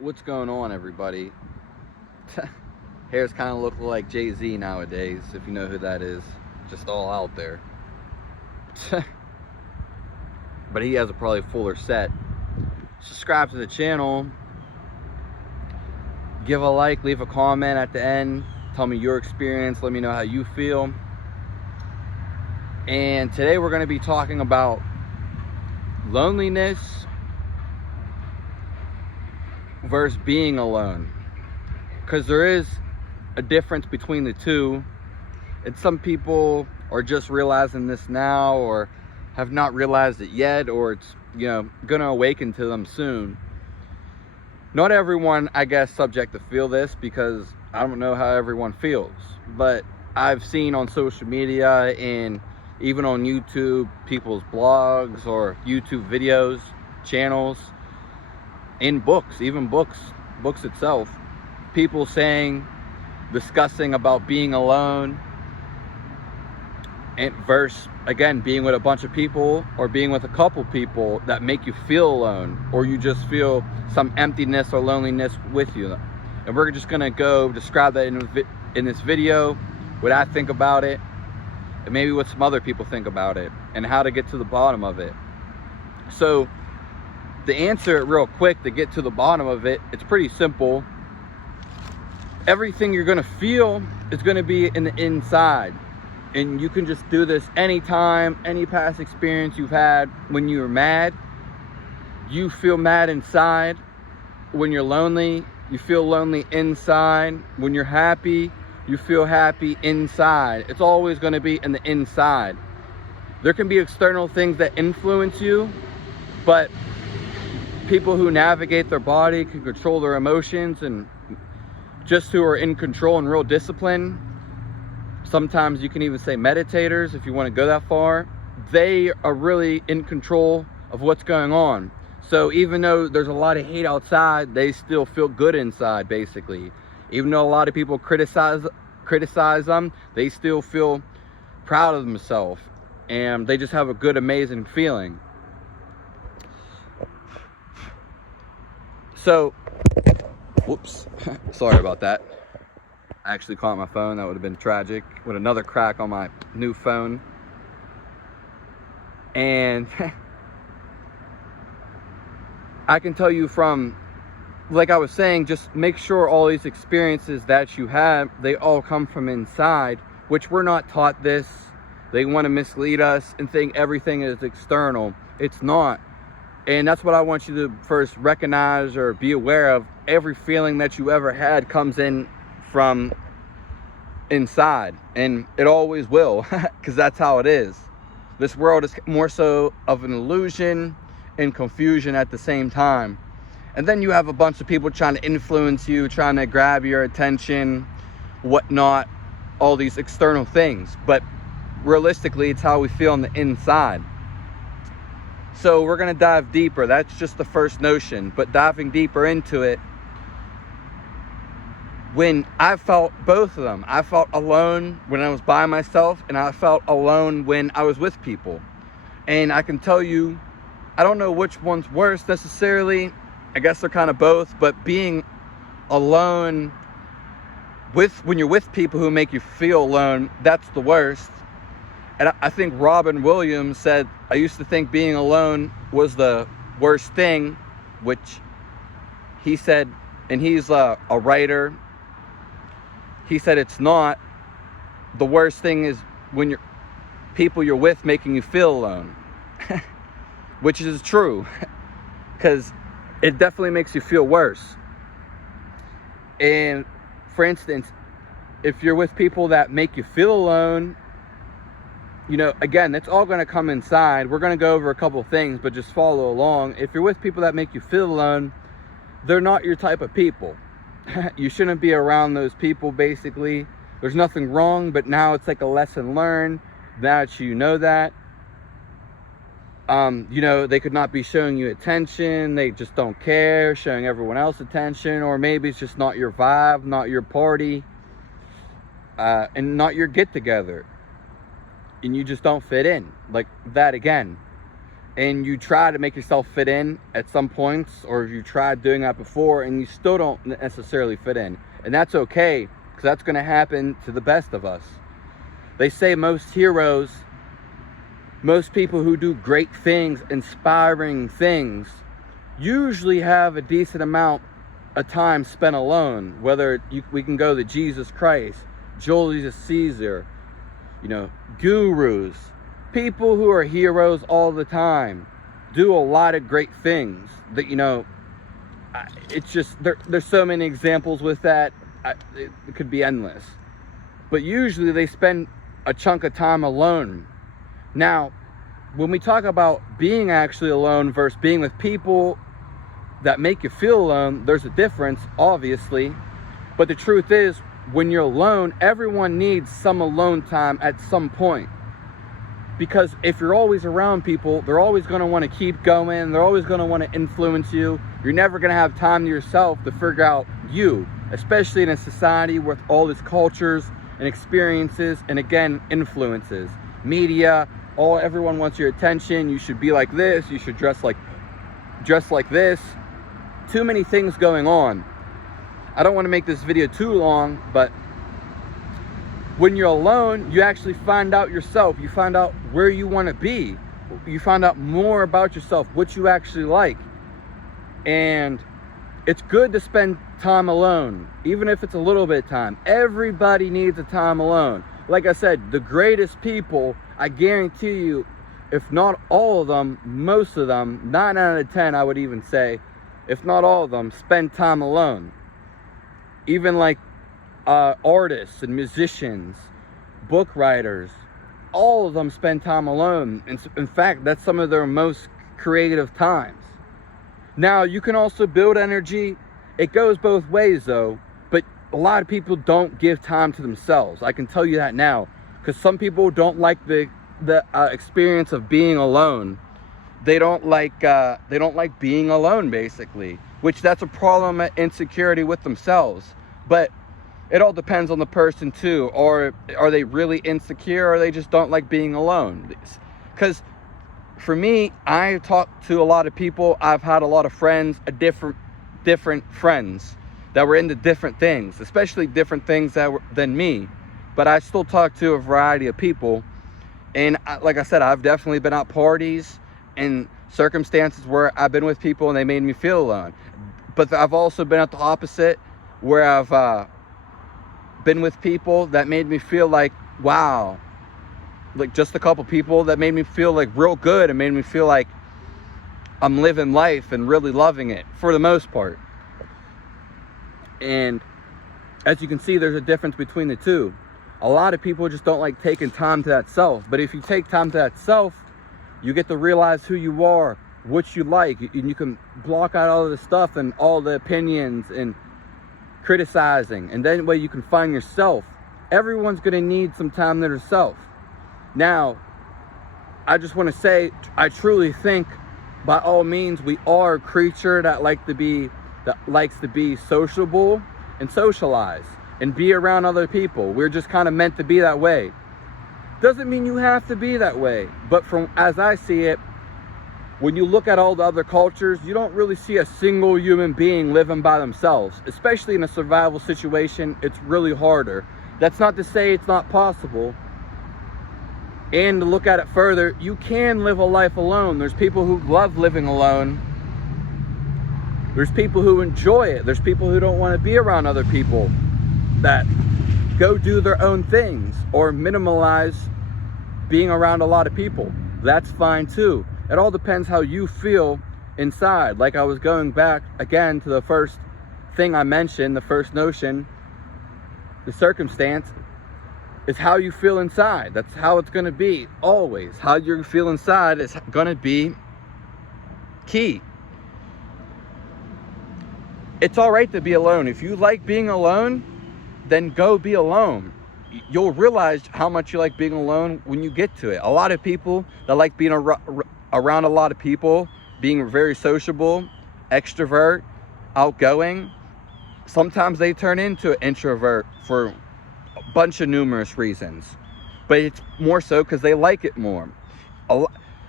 What's going on, everybody? Hair's kind of looking like Jay-Z nowadays, if you know who that is. Just all out there. But he has a probably fuller set. Subscribe to the channel. Give a like, leave a comment at the end. Tell me your experience. Let me know how you feel. And today we're going to be talking about loneliness versus being alone. Because there is a difference between the two. And some people are just realizing this now, or have not realized it yet, or it's gonna awaken to them soon. Not everyone, I guess, subject to feel this, because I don't know how everyone feels, but I've seen on social media and even on YouTube, people's blogs or YouTube videos, channels, in books, even books itself, people discussing about being alone, and versus, again, being with a bunch of people or being with a couple people that make you feel alone, or you just feel some emptiness or loneliness with you. And we're just gonna go describe that in this video, what I think about it, and maybe what some other people think about it, and how to get to the bottom of it. So to answer it real quick, to get to the bottom of it, it's pretty simple. Everything you're gonna feel is gonna be in the inside. And you can just do this anytime, any past experience you've had. When you're mad, you feel mad inside. When you're lonely, you feel lonely inside. When you're happy, you feel happy inside. It's always going to be in the inside. There can be external things that influence you, but people who navigate their body can control their emotions, and just who are in control and real discipline. Sometimes you can even say meditators, if you want to go that far. They are really in control of what's going on. So even though there's a lot of hate outside, they still feel good inside, basically. Even though a lot of people criticize them, they still feel proud of themselves. And they just have a good, amazing feeling. So, whoops, sorry about that. I actually caught my phone. That would have been tragic, with another crack on my new phone. And I can tell you from, like I was saying, just make sure all these experiences that you have, they all come from inside, which we're not taught this. They want to mislead us and think everything is external. It's not. And that's what I want you to first recognize or be aware of. Every feeling that you ever had comes in from inside, and it always will, because that's how it is. This world is more so of an illusion and confusion at the same time. And then you have a bunch of people trying to influence you, trying to grab your attention, whatnot, all these external things. But realistically, it's how we feel on the inside. So we're going to dive deeper. That's just the first notion. But diving deeper into it, when I felt both of them, I felt alone when I was by myself, and I felt alone when I was with people. And I can tell you, I don't know which one's worse necessarily. I guess they're kind of both. But being alone when you're with people who make you feel alone, that's the worst. And I think Robin Williams said, I used to think being alone was the worst thing, which he said, and he's a writer. He said it's not. The worst thing is when people you're with making you feel alone. Which is true, because it definitely makes you feel worse. And for instance, if you're with people that make you feel alone, again, that's all going to come inside. We're going to go over a couple things, but just follow along. If you're with people that make you feel alone, they're not your type of people. You shouldn't be around those people, basically. There's nothing wrong, but now it's like a lesson learned that you know that. They could not be showing you attention. They just don't care, showing everyone else attention. Or maybe it's just not your vibe, not your party, and not your get-together. And you just don't fit in. Like that again. and you try to make yourself fit in at some points, or you tried doing that before and you still don't necessarily fit in. And that's okay, because that's going to happen to the best of us. They say most heroes, most people who do great things, inspiring things, usually have a decent amount of time spent alone. Whether we can go to Jesus Christ, Julius Caesar, gurus, people who are heroes all the time, do a lot of great things that, it's just, there's so many examples with that. It could be endless. But usually they spend a chunk of time alone. Now, when we talk about being actually alone versus being with people that make you feel alone, there's a difference, obviously. But the truth is, when you're alone, everyone needs some alone time at some point. Because if you're always around people, they're always going to want to keep going. They're always going to want to influence you. You're never going to have time to yourself to figure out you, especially in a society with all these cultures and experiences and, again, influences. Media, everyone wants your attention. You should be like this. You should dress like this. Too many things going on. I don't want to make this video too long, but when you're alone, you actually find out yourself. You find out where you want to be. You find out more about yourself, what you actually like. And it's good to spend time alone, even if it's a little bit of time. Everybody needs a time alone. Like I said, the greatest people, I guarantee you, if not all of them, most of them, 9 out of 10, I would even say, if not all of them, spend time alone. Even like artists and musicians, book writers, all of them spend time alone. And in fact, that's some of their most creative times. Now, you can also build energy. It goes both ways though, but a lot of people don't give time to themselves. I can tell you that now, because some people don't like the experience of being alone. They don't like being alone, basically, which that's a problem at insecurity with themselves. But it all depends on the person too. Or are they really insecure, or they just don't like being alone? Because for me, I talk to a lot of people. I've had a lot of friends, different friends that were into different things, especially different things than me. But I still talk to a variety of people. And like I said, I've definitely been at parties and circumstances where I've been with people and they made me feel alone. But I've also been at the opposite, where I've been with people that made me feel like, wow, like just a couple people that made me feel like real good and made me feel like I'm living life and really loving it for the most part. And as you can see, there's a difference between the two. A lot of people just don't like taking time to that self. But if you take time to that self, you get to realize who you are, what you like, and you can block out all of the stuff and all the opinions and criticizing, and then way you can find yourself. Everyone's going to need some time to themselves. Now, I just want to say, I truly think by all means we are a creature that likes to be sociable and socialize and be around other people. We're just kind of meant to be that way. Doesn't mean you have to be that way, but from as I see it, when you look at all the other cultures, you don't really see a single human being living by themselves. Especially in a survival situation, it's really harder. That's not to say it's not possible. And to look at it further, you can live a life alone. There's people who love living alone. There's people who enjoy it. There's people who don't want to be around other people, that go do their own things or minimalize being around a lot of people. That's fine too. It all depends how you feel inside. Like I was going back again to the first thing I mentioned, the first notion, the circumstance is how you feel inside. That's how it's going to be always. How you feel inside is going to be key. It's all right to be alone. If you like being alone, then go be alone. You'll realize how much you like being alone when you get to it. A lot of people that like being around a lot of people, being very sociable, extrovert, outgoing, sometimes they turn into an introvert for a bunch of numerous reasons. But it's more so because they like it more.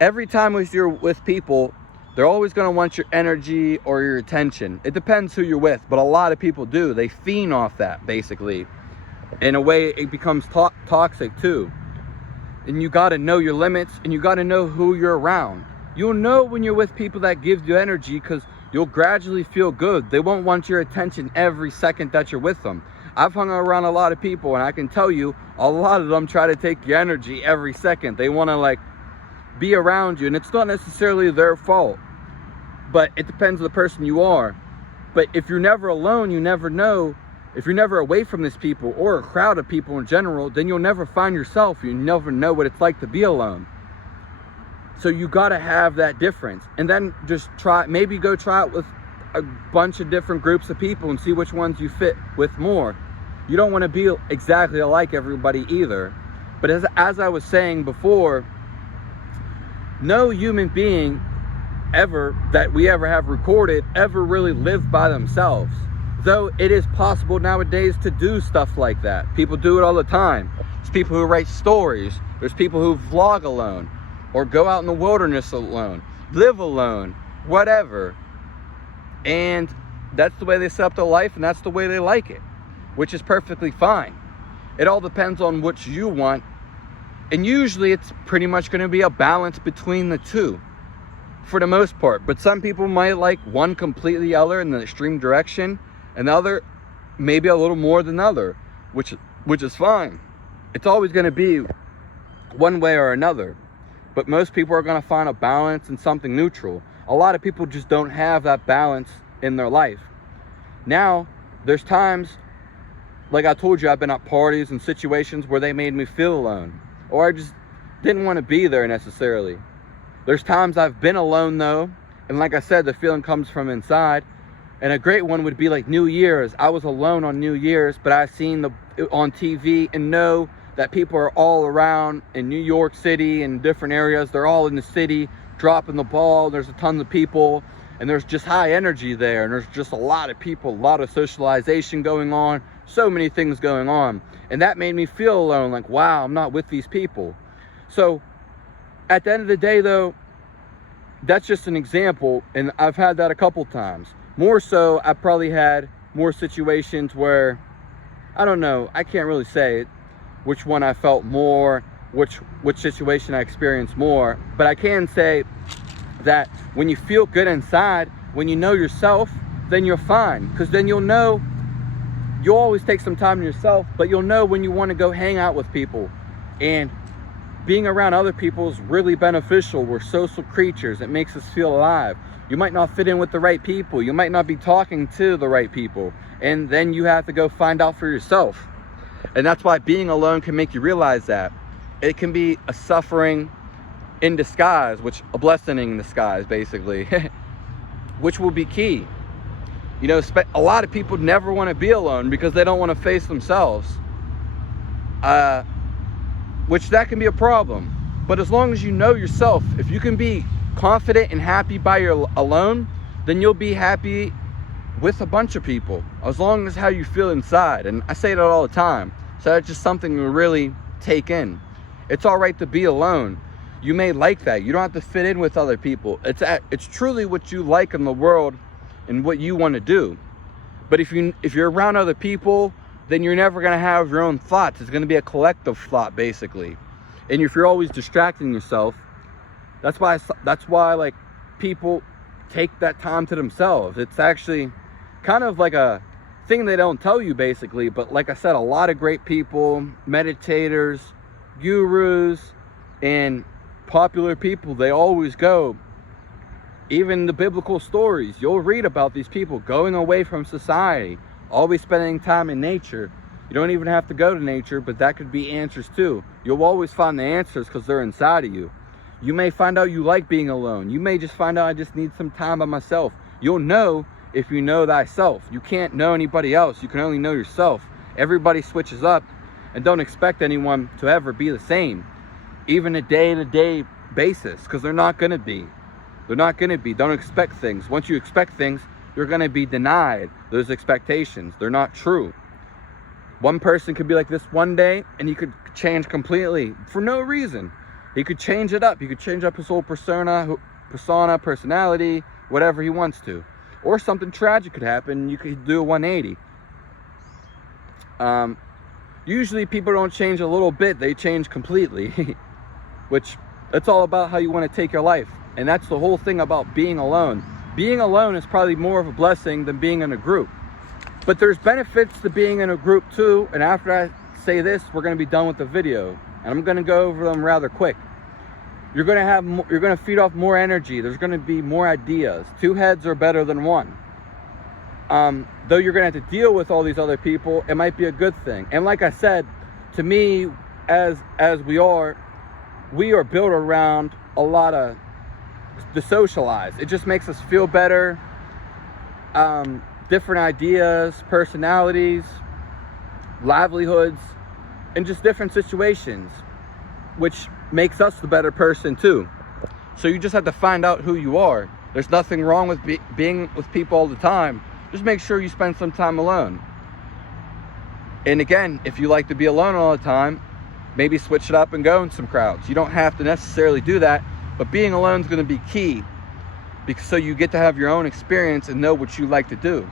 Every time you're with people, they're always going to want your energy or your attention. It depends who you're with, but a lot of people do. They feed off that, basically. In a way, it becomes toxic too. And you got to know your limits, and you got to know who you're around. You'll know when you're with people that give you energy, because you'll gradually feel good. They won't want your attention every second that you're with them. I've hung around a lot of people, and I can tell you, a lot of them try to take your energy every second. They want to like be around you, and it's not necessarily their fault, but it depends on the person you are. But if you're never alone, you never know. If you're never away from these people or a crowd of people in general, then you'll never find yourself. You never know what it's like to be alone. So you got to have that difference, and then just maybe go try it with a bunch of different groups of people and see which ones you fit with more. You don't want to be exactly like everybody either. But as I was saying before, no human being that we ever have recorded ever really lived by themselves. Though it is possible nowadays to do stuff like that. People do it all the time. There's people who write stories. There's people who vlog alone, or go out in the wilderness alone, live alone, whatever. And that's the way they set up their life, and that's the way they like it, which is perfectly fine. It all depends on what you want. And usually it's pretty much going to be a balance between the two for the most part. But some people might like one completely other in the extreme direction, and the other maybe a little more than the other, which is fine. It's always going to be one way or another. But most people are going to find a balance and something neutral. A lot of people just don't have that balance in their life. Now, there's times, like I told you, I've been at parties and situations where they made me feel alone, or I just didn't want to be there necessarily. There's times I've been alone though, and like I said, the feeling comes from inside. And a great one would be like New Year's. I was alone on New Year's, but I've seen on TV and know that people are all around in New York City and different areas. They're all in the city dropping the ball. There's a ton of people, and there's just high energy there, and there's just a lot of people, a lot of socialization going on, so many things going on. And that made me feel alone, like, wow, I'm not with these people. So at the end of the day though, that's just an example, and I've had that a couple times. More so, I probably had more situations where, I don't know, I can't really say it, which one I felt more, which situation I experienced more, but I can say that when you feel good inside, when you know yourself, then you're fine, because then you'll know. You'll always take some time to yourself, but you'll know when you want to go hang out with people. And being around other people is really beneficial. We're social creatures. It makes us feel alive. You might not fit in with the right people. You might not be talking to the right people. And then you have to go find out for yourself. And that's why being alone can make you realize that. It can be a suffering in disguise, a blessing in disguise, basically, which will be key. You know, a lot of people never want to be alone because they don't want to face themselves. Which that can be a problem. But as long as you know yourself, if you can be confident and happy by your alone, then you'll be happy with a bunch of people, as long as how you feel inside. And I say that all the time, so that's just something to really take in. It's all right to be alone. You may like that. You don't have to fit in with other people. It's truly what you like in the world and what you want to do. But if you're around other people, then you're never going to have your own thoughts. It's going to be a collective thought, basically. And if you're always distracting yourself, that's why like people take that time to themselves. It's actually kind of like a thing they don't tell you, basically. But like I said, a lot of great people, meditators, gurus, and popular people, they always go. Even the biblical stories, you'll read about these people going away from society, always spending time in nature. You don't even have to go to nature, but that could be answers too. You'll always find the answers because they're inside of you. You may find out you like being alone. You may just find out I just need some time by myself. You'll know if you know thyself. You can't know anybody else. You can only know yourself. Everybody switches up, and don't expect anyone to ever be the same, even a day-to-day basis, because they're not going to be. They're not going to be. Don't expect things. Once you expect things, you're going to be denied those expectations. They're not true. One person could be like this one day, and you could change completely for no reason. He could change it up. He could change up his whole persona, personality, whatever he wants to. Or something tragic could happen. You could do a 180. Usually people don't change a little bit. They change completely. Which, it's all about how you want to take your life. And that's the whole thing about being alone. Being alone is probably more of a blessing than being in a group. But there's benefits to being in a group too. And after I say this, we're going to be done with the video. And I'm going to go over them rather quick. You're going to feed off more energy. There's going to be more ideas. 2 heads are better than 1. Though you're going to have to deal with all these other people, it might be a good thing. And like I said, to me, as we are built around a lot of the socialize. It just makes us feel better. Different ideas, personalities, livelihoods, and just different situations, which makes us the better person too. So you just have to find out who you are. There's nothing wrong with being with people all the time. Just make sure you spend some time alone. And again, if you like to be alone all the time, maybe switch it up and go in some crowds. You don't have to necessarily do that, but being alone is going to be key, because so you get to have your own experience and know what you like to do.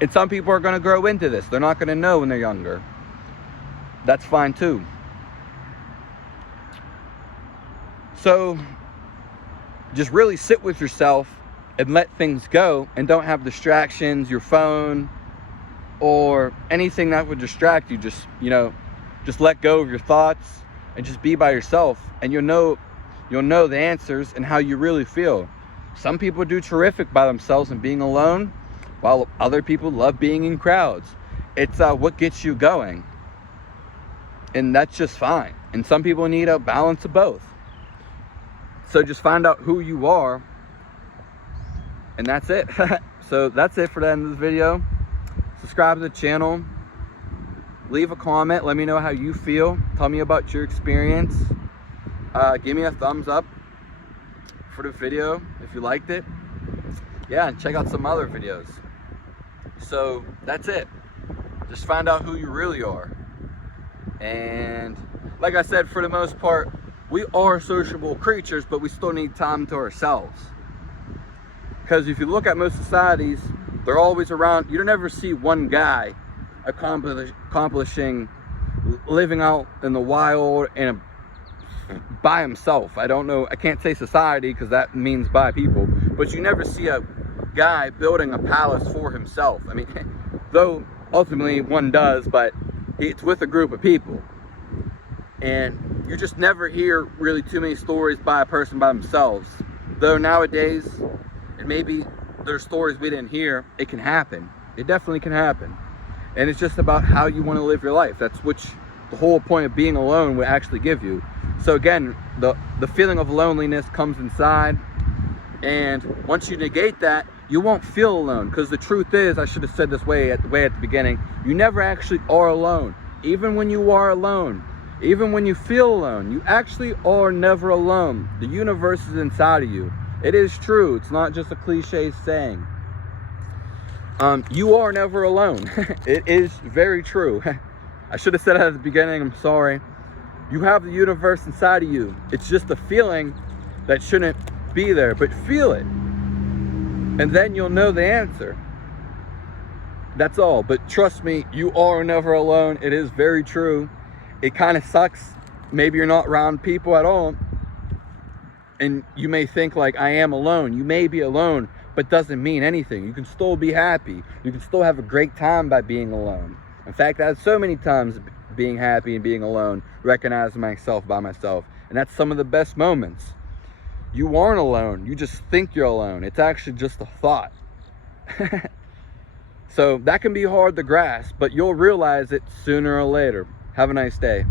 And some people are going to grow into this. They're not going to know when they're younger. That's fine too. So just really sit with yourself and let things go, and don't have distractions, your phone or anything that would distract you. Just let go of your thoughts and just be by yourself, and you'll know the answers and how you really feel. Some people do terrific by themselves and being alone, while other people love being in crowds. It's what gets you going, and that's just fine. And some people need a balance of both. So just find out who you are, and that's it. So that's it for the end of the video. Subscribe to the channel. Leave a comment. Let me know how you feel. Tell me about your experience. Give me a thumbs up for the video if you liked it. Yeah, and check out some other videos. So that's it. Just find out who you really are. And like I said, for the most part, we are sociable creatures, but we still need time to ourselves. Because if you look at most societies, they're always around. You don't ever see one guy accomplishing, living out in the wild and by himself. I don't know, I can't say society because that means by people, but you never see a guy building a palace for himself. I mean, though ultimately one does, but it's with a group of people. And you just never hear really too many stories by a person by themselves. Though nowadays, and maybe there's stories we didn't hear, it can happen. It definitely can happen. And it's just about how you want to live your life. That's which the whole point of being alone will actually give you. So again, the feeling of loneliness comes inside. And once you negate that, you won't feel alone. Because the truth is, I should have said this way at the beginning, you never actually are alone. Even when you are alone, even when you feel alone, you actually are never alone. The universe is inside of you. It is true. It's not just a cliche saying. You are never alone. It is very true. I should have said it at the beginning. I'm sorry. You have the universe inside of you. It's just a feeling that shouldn't be there, but feel it. And then you'll know the answer. That's all. But trust me, you are never alone. It is very true. It kind of sucks. Maybe you're not around people at all, and you may think like, I am alone. You may be alone, but doesn't mean anything. You can still be happy. You can still have a great time by being alone. In fact, I had so many times being happy and being alone, recognizing myself by myself. And that's some of the best moments. You aren't alone. You just think you're alone. It's actually just a thought. So that can be hard to grasp, but you'll realize it sooner or later. Have a nice day.